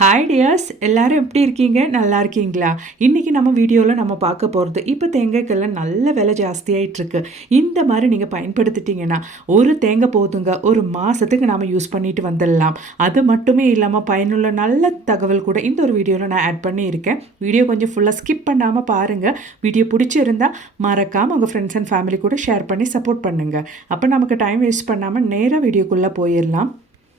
Hi tears எல்லாரும் எப்படி இருக்கீங்க? நல்லா இருக்கீங்களா? இன்றைக்கி நம்ம வீடியோவில் நம்ம பார்க்க போகிறது இப்போ தேங்காய்க்கெல்லாம் நல்ல விலை ஜாஸ்தியாயிட்டிருக்கு. இந்த மாதிரி நீங்கள் பயன்படுத்திட்டிங்கன்னா ஒரு தேங்காய் போதுங்க. ஒரு மாதத்துக்கு நாம் யூஸ் பண்ணிட்டு வந்துடலாம். அது மட்டுமே இல்லாமல் பயனுள்ள நல்ல தகவல் கூட இந்த ஒரு வீடியோவில் நான் ஆட் பண்ணியிருக்கேன். வீடியோ கொஞ்சம் ஃபுல்லாக ஸ்கிப் பண்ணாமல் பாருங்கள் வீடியோ பிடிச்சிருந்தா மறக்காமல் உங்கள் ஃப்ரெண்ட்ஸ் அண்ட் ஃபேமிலி கூட ஷேர் பண்ணி சப்போர்ட் பண்ணுங்கள் அப்போ நமக்கு டைம் வேஸ்ட் பண்ணாமல் நேராக வீடியோக்குள்ளே போயிடலாம்.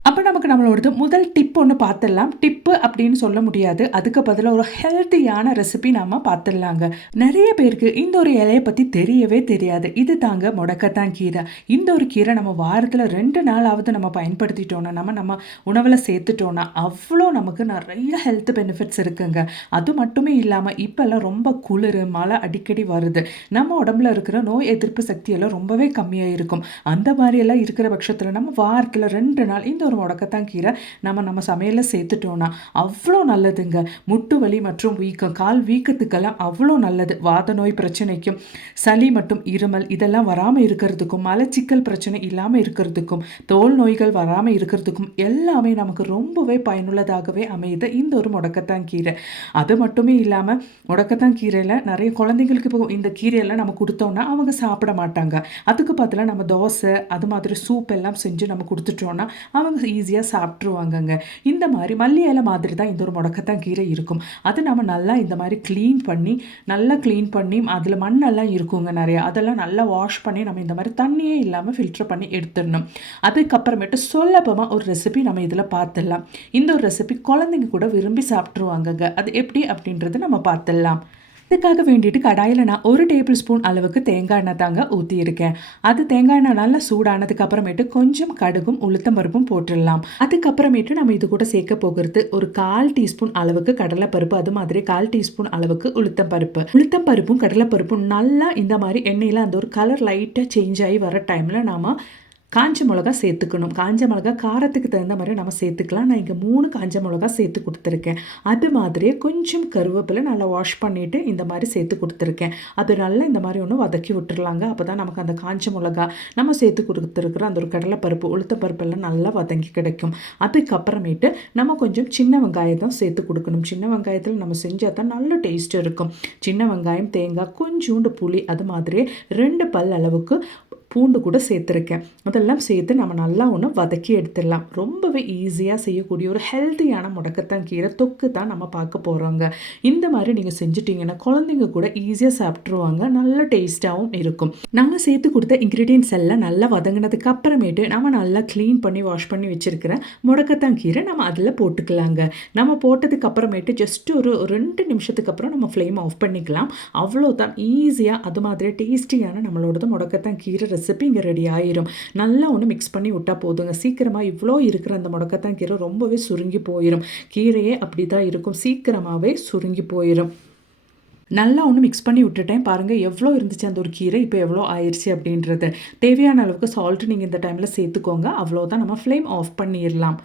அப்போ நமக்கு நம்மளோடது முதல் டிப் ஒன்று பார்த்துடலாம் டிப்பு அப்படின்னு சொல்ல முடியாது. அதுக்கு பதிலாக ஒரு ஹெல்த்தியான ரெசிபி நாம் பார்த்துடலாங்க நிறைய பேருக்கு இந்த ஒரு இலையை பற்றி தெரியவே தெரியாது. இது தாங்க முடக்கத்தான் கீரை. இந்த ஒரு கீரை நம்ம வாரத்தில் ரெண்டு நாளாவது நம்ம பயன்படுத்திட்டோன்னா நம்ம நம்ம உணவில் சேர்த்துட்டோன்னா அவ்வளோ நமக்கு நிறைய ஹெல்த் பெனிஃபிட்ஸ் இருக்குங்க. அது மட்டுமே இல்லாமல் இப்போல்லாம் ரொம்ப குளிர் மழை அடிக்கடி வருது. நம்ம உடம்புல இருக்கிற நோய் எதிர்ப்பு சக்தியெல்லாம் ரொம்பவே கம்மியாக இருக்கும் அந்த மாதிரியெல்லாம் இருக்கிற பட்சத்தில் நம்ம வாரத்தில் ரெண்டு நாள் இந்த ஒரு முடக்கத்தான் கீரை. நம்ம நம்ம சமையலில் சேர்த்துட்டோன்னா அவ்வளோ நல்லதுங்க. முட்டு வலி மற்றும் வீக்கம் கால் வீக்கத்துக்கெல்லாம் அவ்வளோ நல்லது. வாத நோய் பிரச்சனைக்கும் சளி மற்றும் இருமல் இதெல்லாம் வராமல் இருக்கிறதுக்கும் மலச்சிக்கல் பிரச்சனை இல்லாமல் இருக்கிறதுக்கும் தோல் நோய்கள் வராமல் இருக்கிறதுக்கும் எல்லாமே நமக்கு ரொம்பவே பயனுள்ளதாகவே அமையுது. இந்த ஒரு முடக்கத்தான் கீரை. அது மட்டுமே இல்லாமல் முடக்கத்தான் கீரையில் நிறைய குழந்தைங்களுக்கு இப்போ இந்த கீரையெல்லாம் நம்ம கொடுத்தோம்னா அவங்க சாப்பிட மாட்டாங்க. அதுக்கு பதிலாக நம்ம தோசை அது மாதிரி சூப் எல்லாம் செஞ்சு நம்ம கொடுத்துட்டோன்னா அவங்க ஈஸியாக சாப்பிட்ருவாங்கங்க இந்த மாதிரி மல்லி இலை மாதிரி தான் இந்த ஒரு முடக்கத்தான் கீரை இருக்கும். அது நம்ம நல்லா இந்த மாதிரி க்ளீன் பண்ணி நல்லா க்ளீன் பண்ணி அதில் மண்ணெல்லாம் இருக்குங்க நிறையா. அதெல்லாம் நல்லா வாஷ் பண்ணி நம்ம இந்த மாதிரி தண்ணியே இல்லாமல் ஃபில்டர் பண்ணி எடுத்துடணும். அதுக்கப்புறமேட்டு சுலபமாக ஒரு ரெசிபி நம்ம இதில் பார்த்துடலாம் இந்த ஒரு ரெசிபி குழந்தைங்க கூட விரும்பி சாப்பிட்ருவாங்கங்க அது எப்படி அப்படின்றது நம்ம பார்த்துடலாம் இதுக்காக வேண்டிட்டு கடாயில் நான் ஒரு டேபிள் ஸ்பூன் அளவுக்கு தேங்காய் எண்ணெய் தாங்க ஊற்றியிருக்கேன் அது தேங்காய் எண்ணெய் நல்லா சூடானதுக்கு அப்புறமேட்டு கொஞ்சம் கடுகும் உளுத்தம் பருப்பும் போட்டுடலாம். அதுக்கப்புறமேட்டு நம்ம இது கூட சேர்க்க போகிறது ஒரு கால் டீஸ்பூன் அளவுக்கு கடலைப்பருப்பு அது மாதிரி கால் டீஸ்பூன் அளவுக்கு உளுத்தம் பருப்பு. உளுத்தம் பருப்பும் கடலைப்பருப்பும் நல்லா இந்த மாதிரி எண்ணெயில் அந்த ஒரு கலர் லைட்டாக சேஞ்ச் ஆகி வர டைமில் நாம் காஞ்ச மிளகா சேர்த்துக்கணும். காஞ்ச மிளகா காரத்துக்கு தகுந்த மாதிரி நம்ம சேர்த்துக்கலாம். நான் இங்கே மூணு காஞ்ச மிளகா சேர்த்து கொடுத்துருக்கேன். அது மாதிரியே கொஞ்சம் கருவேப்பிலை நல்லா வாஷ் பண்ணிவிட்டு இந்த மாதிரி சேர்த்து கொடுத்துருக்கேன். அது நல்லா இந்த மாதிரி ஒன்று வதக்கி விட்டுருலாங்க அப்போ தான் நமக்கு அந்த காஞ்ச மிளகா நம்ம சேர்த்து கொடுத்துருக்குற அந்த ஒரு கடலைப்பருப்பு உளுத்த பருப்பெல்லாம் நல்லா வதங்கி கிடைக்கும். அதுக்கப்புறமேட்டு நம்ம கொஞ்சம் சின்ன வெங்காயத்தான் சேர்த்து கொடுக்கணும். சின்ன வெங்காயத்தில் நம்ம செஞ்சால் தான் நல்ல டேஸ்ட் இருக்கும். சின்ன வெங்காயம் தேங்காய் கொஞ்சோண்டு புளி அது மாதிரி ரெண்டு பல் அளவுக்கு பூண்டு கூட சேர்த்துருக்கேன். அதெல்லாம் சேர்த்து நம்ம நல்லா ஒன்று வதக்கி எடுத்துடலாம். ரொம்பவே ஈஸியாக செய்யக்கூடிய ஒரு ஹெல்த்தியான முடக்கத்தான் கீரை தொக்கு தான் நம்ம பார்க்க போகிறோங்க இந்த மாதிரி நீங்கள் செஞ்சுட்டிங்கன்னா குழந்தைங்க கூட ஈஸியாக சாப்பிட்ருவாங்க நல்ல டேஸ்ட்டாகவும் இருக்கும். நம்ம சேர்த்து கொடுத்த இன்க்ரீடியன்ஸ் எல்லாம் நல்லா வதங்கினதுக்கு அப்புறமேட்டு நம்ம நல்லா க்ளீன் பண்ணி வாஷ் பண்ணி வச்சுருக்கிற முடக்கத்தான் கீரை நம்ம அதில் போட்டுக்கலாங்க. நம்ம போட்டதுக்கு அப்புறமேட்டு ஜஸ்ட் ஒரு ரெண்டு நிமிஷத்துக்கு அப்புறம் நம்ம ஃப்ளேம் ஆஃப் பண்ணிக்கலாம். அவ்வளோதான் ஈஸியாக அது மாதிரி டேஸ்டியான நம்மளோடது முடக்கத்தான் கீரை ரெசிபி இங்கே ரெடி ஆயிரும். நல்லா ஒன்று மிக்ஸ் பண்ணி விட்டால் போதுங்க. சீக்கிரமாக இவ்வளோ இருக்கிற அந்த முடக்கத்தான் கீரை ரொம்பவே சுருங்கி போயிடும் கீரையே அப்படி தான் இருக்கும். சீக்கிரமாகவே சுருங்கி போயிடும் நல்லா ஒன்று மிக்ஸ் பண்ணி விட்டுட்டேன். பாருங்கள் எவ்வளோ இருந்துச்சு அந்த ஒரு கீரை? இப்போ எவ்வளோ ஆயிடுச்சு அப்படின்றது. தேவையான அளவுக்கு சால்ட்டு நீங்கள் இந்த டைமில் சேர்த்துக்கோங்க. அவ்வளோதான் நம்ம ஃப்ளேம் ஆஃப் பண்ணிடலாம்.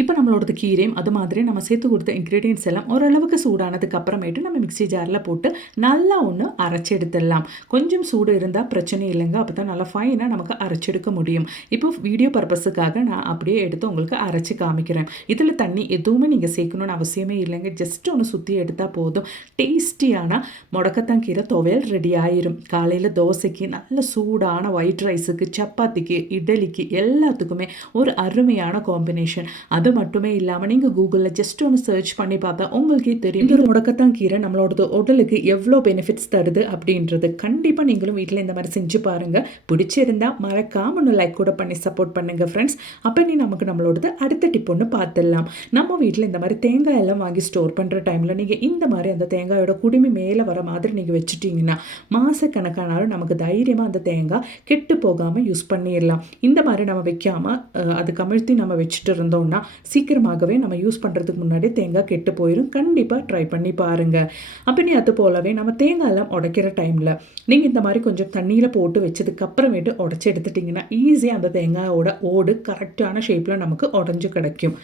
இப்போ நம்மளோடது கீரையும் அது மாதிரி நம்ம சேர்த்து கொடுத்த இன்க்ரீடியன்ஸ் எல்லாம் ஓரளவுக்கு சூடானதுக்கு அப்புறமேட்டு நம்ம மிக்சி ஜாரில் போட்டு நல்லா ஒன்று அரைச்சி எடுத்துடலாம். கொஞ்சம் சூடு இருந்தால் பிரச்சனை இல்லைங்க. அப்போ தான் நல்லா ஃபைனாக நமக்கு அரைச்செடுக்க முடியும். இப்போ வீடியோ பர்பஸுக்காக நான் அப்படியே எடுத்து உங்களுக்கு அரைச்சி காமிக்கிறேன். இதில் தண்ணி எதுவுமே நீங்கள் சேர்க்கணும்னு அவசியமே இல்லைங்க. ஜஸ்ட் ஒன்று சுற்றி எடுத்தால் போதும். டேஸ்டியான முடக்கத்தங்கீரை துவையல் ரெடி ஆயிரும். காலையில் தோசைக்கு நல்ல சூடான ஒயிட் ரைஸுக்கு சப்பாத்திக்கு இட்லிக்கு எல்லாத்துக்குமே ஒரு அருமையான காம்பினேஷன் அது அது மட்டுமே இல்லாமல் நீங்கள் கூகுளில் ஜஸ்ட் ஒன்று சர்ச் பண்ணி பார்த்தா உங்களுக்கே தெரியும். இந்த ஒரு முடக்கத்தான் கீரை நம்மளோட உடலுக்கு எவ்வளோ பெனிஃபிட்ஸ் தருது அப்படின்றது கண்டிப்பாக நீங்களும் வீட்டில் இந்த மாதிரி செஞ்சு பாருங்கள் பிடிச்சிருந்தா மறக்காம ஒன்று லைக் கூட பண்ணி சப்போர்ட் பண்ணுங்கள் ஃப்ரெண்ட்ஸ் அப்போ நீ நமக்கு நம்மளோடது அடுத்த டிப் ஒன்று பார்த்துடலாம். நம்ம வீட்டில் இந்த மாதிரி தேங்காய் எல்லாம் வாங்கி ஸ்டோர் பண்ணுற டைமில் நீங்கள் இந்த மாதிரி அந்த தேங்காயோட குடுமி மேலே வர மாதிரி நீங்கள் வச்சுட்டிங்கன்னா மாதக்கணக்கானாலும் நமக்கு தைரியமாக அந்த தேங்காய் கெட்டு போகாமல் யூஸ் பண்ணிடலாம். இந்த மாதிரி நம்ம வைக்காமல் அது கமிழ்த்தி நம்ம வச்சுட்டு இருந்தோம்னா சீக்கிரமாகவே நம்ம யூஸ் பண்ணுறதுக்கு முன்னாடி தேங்காய் கெட்டு போயிடும் கண்டிப்பாக ட்ரை பண்ணி பாருங்கள் அப்படி அது போலவே நம்ம தேங்காயெல்லாம் உடைக்கிற டைமில் நீங்கள் இந்த மாதிரி கொஞ்சம் தண்ணியில் போட்டு வச்சதுக்கு அப்புறமேட்டு உடச்சி எடுத்துட்டிங்கன்னா ஈஸியாக அந்த தேங்காயோட ஓடு கரெக்டான ஷேப்பில் நமக்கு உடஞ்சி கிடைக்கும்.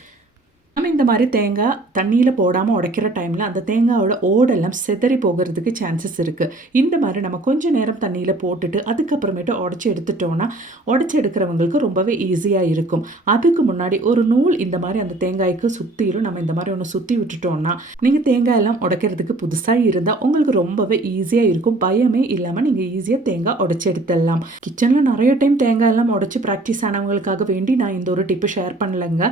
நம்ம இந்த மாதிரி தேங்காய் தண்ணியில் போடாமல் உடைக்கிற டைமில் அந்த தேங்காயோட ஓடெல்லாம் சிதறி போகிறதுக்கு சான்சஸ் இருக்குது இந்த மாதிரி நம்ம கொஞ்சம் நேரம் தண்ணியில் போட்டுட்டு அதுக்கப்புறமேட்டு உடச்சி எடுத்துட்டோன்னா உடச்சி எடுக்கிறவங்களுக்கு ரொம்பவே ஈஸியாக இருக்கும். அதுக்கு முன்னாடி ஒரு நூல் இந்த மாதிரி அந்த தேங்காய்க்கு சுற்றிலும் நம்ம இந்த மாதிரி ஒன்று சுற்றி விட்டுட்டோம்னா நீங்கள் தேங்காய் எல்லாம் உடைக்கிறதுக்கு புதுசாக இருந்தால் உங்களுக்கு ரொம்பவே ஈஸியாக இருக்கும். பயமே இல்லாமல் நீங்கள் ஈஸியாக தேங்காய் உடச்சி எடுத்துடலாம். கிச்சனில் நிறைய டைம் தேங்காய் எல்லாம் உடச்சி ப்ராக்டிஸ் ஆனவங்களுக்காக வேண்டி நான் இந்த ஒரு டிப்பு ஷேர் பண்ணலைங்க.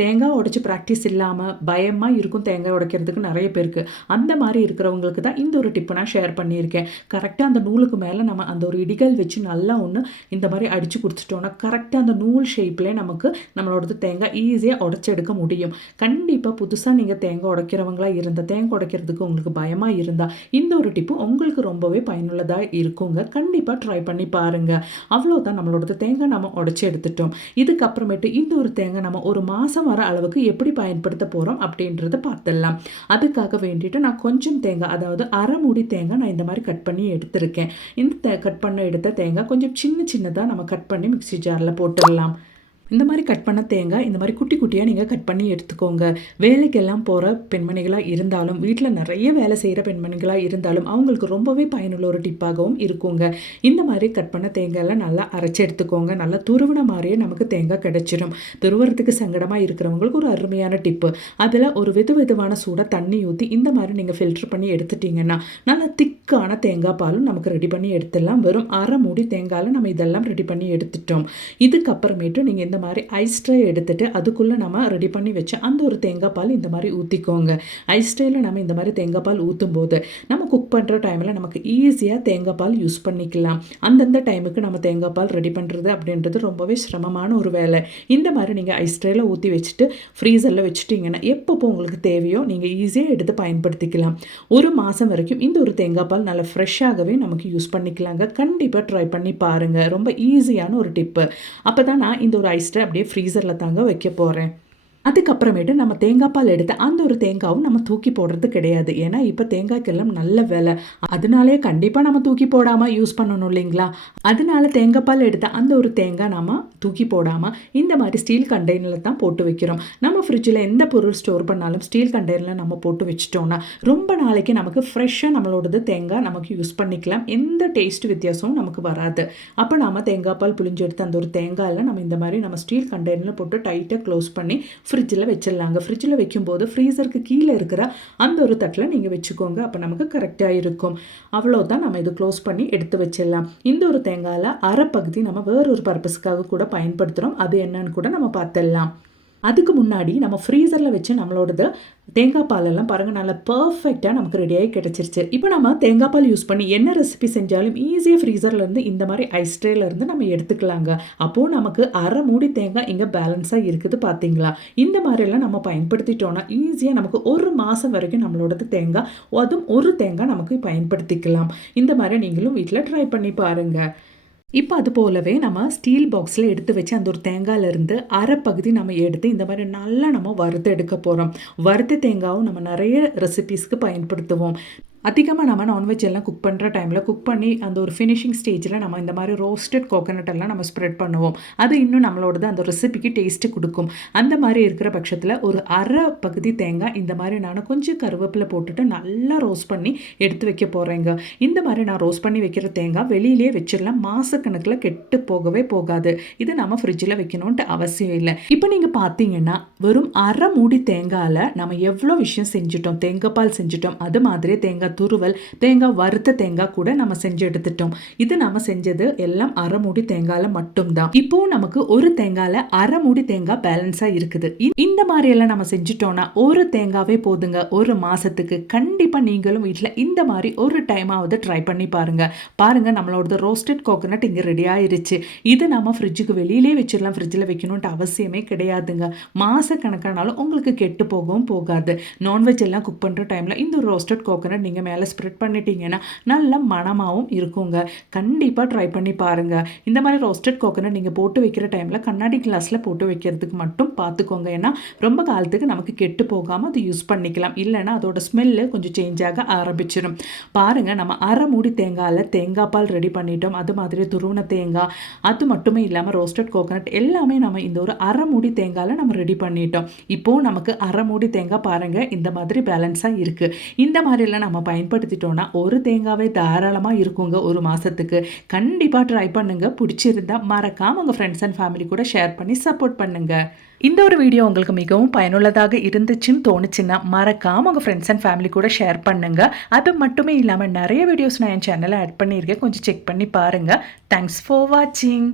தேங்காய் உடைச்சி ப்ராக்டிஸ் இல்லாமல் பயமாக இருக்கும் தேங்காய் உடைக்கிறதுக்கு நிறைய பேருக்கு. அந்த மாதிரி இருக்கிறவங்களுக்கு தான் இந்த ஒரு டிப்பு நான் ஷேர் பண்ணியிருக்கேன். கரெக்டாக அந்த நூலுக்கு மேலே நம்ம அந்த ஒரு இடிகள் வச்சு நல்லா ஒன்று இந்த மாதிரி அடித்து கொடுத்துட்டோன்னா கரெக்டாக அந்த நூல் ஷேப்லேயே நமக்கு நம்மளோடது தேங்காய் ஈஸியாக உடச்செடுக்க முடியும். கண்டிப்பாக புதுசாக நீங்கள் தேங்காய் உடைக்கிறவங்களா இருந்தால் தேங்காய் உடைக்கிறதுக்கு உங்களுக்கு பயமாக இருந்தால் இந்த ஒரு டிப்பு உங்களுக்கு ரொம்பவே பயனுள்ளதாக இருக்குங்க. கண்டிப்பாக ட்ரை பண்ணி பாருங்கள் அவ்வளோதான் நம்மளோடது தேங்காய் நம்ம உடச்சி எடுத்துட்டோம். இதுக்கப்புறமேட்டு இந்த ஒரு தேங்காய் நம்ம ஒரு மாதம் வர அளவுக்கு எப்படி பயன்படுத்த போகிறோம் அப்படின்றத பார்த்துடலாம். அதுக்காக வேண்டிட்டு நான் கொஞ்சம் தேங்காய் அதாவது அரை மூடி தேங்காய் நான் இந்த மாதிரி கட் பண்ணி எடுத்திருக்கேன். இந்த கட் பண்ண எடுத்த தேங்காய் கொஞ்சம் சின்ன சின்னதாக நம்ம கட் பண்ணி மிக்சி ஜாரில் போட்டுடலாம். இந்த மாதிரி கட் பண்ண தேங்காய் இந்த மாதிரி குட்டி குட்டியாக நீங்கள் கட் பண்ணி எடுத்துக்கோங்க. வேலைக்கெல்லாம் போகிற பெண்மணிகளாக இருந்தாலும் வீட்டில் நிறைய வேலை செய்கிற பெண்மணிகளாக இருந்தாலும் அவங்களுக்கு ரொம்பவே பயனுள்ள ஒரு டிப்பாகவும் இருக்குங்க. இந்த மாதிரி கட் பண்ண தேங்காயெல்லாம் நல்லா அரைச்சி எடுத்துக்கோங்க. நல்லா துருவின மாதிரியே நமக்கு தேங்காய் கிடச்சிடும் துருவுறதுக்கு சங்கடமாக இருக்கிறவங்களுக்கு ஒரு அருமையான டிப்பு அதில் ஒரு வெது வெதுவான சூடாக தண்ணி ஊற்றி இந்த மாதிரி நீங்கள் ஃபில்டர் பண்ணி எடுத்துட்டிங்கன்னா நல்லா திக்கான தேங்காய் பாலும் நமக்கு ரெடி பண்ணி எடுத்துடலாம். வெறும் அரை மூடி தேங்காயில் நம்ம இதெல்லாம் ரெடி பண்ணி எடுத்துட்டோம். இதுக்கப்புறமேட்டு நீங்கள் இந்த இந்த மாதிரி ஐஸ் ட்ரே எடுத்துகிட்டு அதுக்குள்ளே நம்ம ரெடி பண்ணி வச்சு அந்த ஒரு தேங்காய் பால் இந்த மாதிரி ஊற்றிக்கோங்க ஐஸ் ட்ரேயில் நம்ம இந்த மாதிரி தேங்காய் பால் ஊற்றும் போது நம்ம குக் பண்ணுற டைமில் நமக்கு ஈஸியாக தேங்காய் பால் யூஸ் பண்ணிக்கலாம். அந்தந்த டைமுக்கு நம்ம தேங்காய் பால் ரெடி பண்ணுறது அப்படின்றது ரொம்பவே சிரமமான ஒரு வேலை. இந்த மாதிரி நீங்கள் ஐஸ் ட்ரேயில் ஊற்றி வச்சுட்டு ஃப்ரீசரில் வச்சுட்டிங்கன்னா எப்பப்போ உங்களுக்கு தேவையோ நீங்கள் ஈஸியாக எடுத்து பயன்படுத்திக்கலாம். ஒரு மாதம் வரைக்கும் இந்த ஒரு தேங்காய் பால் நல்லா ஃப்ரெஷ்ஷாகவே நமக்கு யூஸ் பண்ணிக்கலாங்க. கண்டிப்பாக ட்ரை பண்ணி பாருங்கள் ரொம்ப ஈஸியான ஒரு டிப்பு அப்போ தான் நான் இந்த ஒரு ஐஸ் வச்சுட்டு அப்படியே ஃப்ரீசரில் தாங்க வைக்க போகிறேன் அதுக்கப்புறமேட்டு நம்ம தேங்காய் பால் எடுத்து அந்த ஒரு தேங்காவும் நம்ம தூக்கி போடுறது கிடையாது. ஏன்னா இப்போ தேங்காய்க்கெல்லாம் நல்ல விலை. அதனாலே கண்டிப்பாக நம்ம தூக்கி போடாமல் யூஸ் பண்ணணும் இல்லைங்களா? அதனால தேங்காய் பால் எடுத்து அந்த ஒரு தேங்காய் நம்ம தூக்கி போடாமல் இந்த மாதிரி ஸ்டீல் கண்டெய்னரில் தான் போட்டு வைக்கிறோம். நம்ம ஃப்ரிட்ஜில் எந்த பொருள் ஸ்டோர் பண்ணாலும் ஸ்டீல் கண்டெய்னரில் நம்ம போட்டு வச்சிட்டோம்னா ரொம்ப நாளைக்கு நமக்கு ஃப்ரெஷ்ஷாக நம்மளோடது தேங்காய் நமக்கு யூஸ் பண்ணிக்கலாம். எந்த டேஸ்ட் வித்தியாசமும் நமக்கு வராது. அப்போ நம்ம தேங்காய் பால் புளிஞ்செடுத்து அந்த ஒரு தேங்காயில் நம்ம இந்த மாதிரி நம்ம ஸ்டீல் கண்டெய்னரில் போட்டு டைட்டாக க்ளோஸ் பண்ணி ஃப்ரிட்ஜில் வச்சிடலாங்க. ஃப்ரிட்ஜில் வைக்கும்போது ஃப்ரீசருக்கு கீழே இருக்கிற அந்த ஒரு தட்டில் நீங்கள் வச்சுக்கோங்க. அப்போ நமக்கு கரெக்டாக இருக்கும். அவ்வளோதான் நம்ம இது க்ளோஸ் பண்ணி எடுத்து வச்சிடலாம். இந்த ஒரு தேங்காயில் அரை பகுதி நம்ம வேறொரு பர்பஸ்க்காக கூட பயன்படுத்துகிறோம் அது என்னன்னு கூட நம்ம பார்த்துடலாம். அதுக்கு முன்னாடி நம்ம ஃப்ரீசரில் வச்சு நம்மளோடது தேங்காய் பாலெல்லாம் பாருங்கள் நல்லா பர்ஃபெக்டாக நமக்கு ரெடியாகி கிடச்சிருச்சு. இப்போ நம்ம தேங்காய் பால் யூஸ் பண்ணி என்ன ரெசிபி செஞ்சாலும் ஈஸியாக ஃப்ரீசர்லேருந்து இந்த மாதிரி ஐஸ் ட்ரேலேருந்து நம்ம எடுத்துக்கலாங்க. அப்போது நமக்கு அரை மூடி தேங்காய் இங்கே பேலன்ஸாக இருக்குது பார்த்தீங்களா இந்த மாதிரிலாம் நம்ம பயன்படுத்திட்டோன்னா ஈஸியாக நமக்கு ஒரு மாதம் வரைக்கும் நம்மளோடது தேங்காய் அதுவும் ஒரு தேங்காய் நமக்கு பயன்படுத்திக்கலாம். இந்த மாதிரி நீங்களும் வீட்டில் ட்ரை பண்ணி பாருங்கள் இப்போ அது போலவே நம்ம ஸ்டீல் பாக்ஸில் எடுத்து வச்சு அந்த ஒரு தேங்காயிலேருந்து அரை பகுதி நம்ம எடுத்து இந்த மாதிரி நல்லா நம்ம வறுத்து எடுக்க போகிறோம் வறுத்த தேங்காவும் நம்ம நிறைய ரெசிபீஸ்க்கு பயன்படுத்துவோம். அதிகமாக நம்ம நான்வெஜ் எல்லாம் குக் பண்ணுற டைமில் குக் பண்ணி அந்த ஒரு ஃபினிஷிங் ஸ்டேஜில் நம்ம இந்த மாதிரி ரோஸ்டட் கோகோனட் எல்லாம் நம்ம ஸ்ப்ரெட் பண்ணுவோம். அது இன்னும் நம்மளோடது அந்த ரெசிபிக்கு டேஸ்ட்டு கொடுக்கும். அந்த மாதிரி இருக்கிற பட்சத்தில் ஒரு அரை பகுதி தேங்காய் இந்த மாதிரி நான் கொஞ்சம் கருவேப்பிலை போட்டுட்டு நல்லா ரோஸ்ட் பண்ணி எடுத்து வைக்க போகிறேங்க இந்த மாதிரி நான் ரோஸ்ட் பண்ணி வைக்கிற தேங்காய் வெளியிலே வச்சிடலாம். மாதக்கணக்கில் கெட்டு போகவே போகாது. இது நம்ம ஃப்ரிட்ஜில் வைக்கணுன்ட்டு அவசியம் இல்லை. இப்போ நீங்கள் பார்த்தீங்கன்னா வெறும் அரை மூடி தேங்காயில் நம்ம எவ்வளோ விஷயம் செஞ்சுட்டோம்? தேங்காய் பால் செஞ்சுட்டோம். அது மாதிரி தேங்காய் துருவல் தேங்காய் வறுத்த தேங்காய் கூட நம்ம செஞ்சு எடுத்துட்டோம். இது நம்ம செஞ்சது எல்லாம் அரை மூடி தேங்காயில் மட்டும்தான். இப்போ நமக்கு ஒரு தேங்காயில் அரை மூடி தேங்காய் பேலன்ஸாக இருக்குது. இந்த மாதிரி எல்லாம் நம்ம செஞ்சுட்டோம்னா ஒரு தேங்காவே போதுங்க. ஒரு மாசத்துக்கு கண்டிப்பாக நீங்களும் வீட்டில் இந்த மாதிரி ஒரு டைமாவது ட்ரை பண்ணி பாருங்க. பாருங்க நம்மளோட ரோஸ்டட் கோகனட் இங்கே ரெடி ஆயிருச்சு. இது நம்ம ஃப்ரிட்ஜுக்கு வெளியிலே வச்சிடலாம். ஃப்ரிட்ஜில் வைக்கணும்ட்டு அவசியமே கிடையாதுங்க. மாச கணக்கானாலும் உங்களுக்கு கெட்டு போகவும் போகாது. நான்வெஜ் எல்லாம் குக் பண்ணுற டைமில் இந்த ரோஸ்டட் கோகனட் நீங்கள் நீங்கள் மேலே ஸ்ப்ரெட் பண்ணிட்டீங்கன்னா நல்ல மனமாகவும் இருக்குங்க. கண்டிப்பாக ட்ரை பண்ணி பாருங்கள் இந்த மாதிரி ரோஸ்டட் கோகனட் நீங்கள் போட்டு வைக்கிற டைமில் கண்ணாடி கிளாஸில் போட்டு வைக்கிறதுக்கு மட்டும் பார்த்துக்கோங்க ஏன்னா ரொம்ப காலத்துக்கு நமக்கு கெட்டு போகாமல் அது யூஸ் பண்ணிக்கலாம். இல்லைன்னா அதோட ஸ்மெல்லு கொஞ்சம் சேஞ்ச் ஆக ஆரம்பிச்சிடும் பாருங்கள் நம்ம அரை மூடி தேங்காயில் தேங்காய் பால் ரெடி பண்ணிட்டோம். அது மாதிரி துருவன தேங்காய் அது மட்டுமே இல்லாமல் ரோஸ்டட் கோகனட் எல்லாமே நம்ம இந்த ஒரு அரை மூடி தேங்காயில் நம்ம ரெடி பண்ணிட்டோம். இப்போது நமக்கு அரை மூடி தேங்காய் பாருங்கள் இந்த மாதிரி பேலன்ஸாக இருக்குது இந்த மாதிரிலாம் நம்ம பயன்படுத்திட்டோன்னா ஒரு தேங்காவே தாராளமாக இருக்குங்க ஒரு மாதத்துக்கு கண்டிப்பாக ட்ரை பண்ணுங்கள் பிடிச்சிருந்தா மறக்காமல் உங்கள் ஃப்ரெண்ட்ஸ் அண்ட் ஃபேமிலி கூட ஷேர் பண்ணி சப்போர்ட் பண்ணுங்கள் இந்த ஒரு வீடியோ உங்களுக்கு மிகவும் பயனுள்ளதாக இருந்துச்சுன்னு தோணுச்சுன்னா மறக்காமல் உங்கள் ஃப்ரெண்ட்ஸ் அண்ட் ஃபேமிலி கூட ஷேர் பண்ணுங்கள் அது மட்டுமே இல்லாமல் நிறைய வீடியோஸ் நான் என் சேனலில் ஆட் பண்ணியிருக்கேன். கொஞ்சம் செக் பண்ணி பாருங்கள் தேங்க்ஸ் ஃபார் வாட்சிங்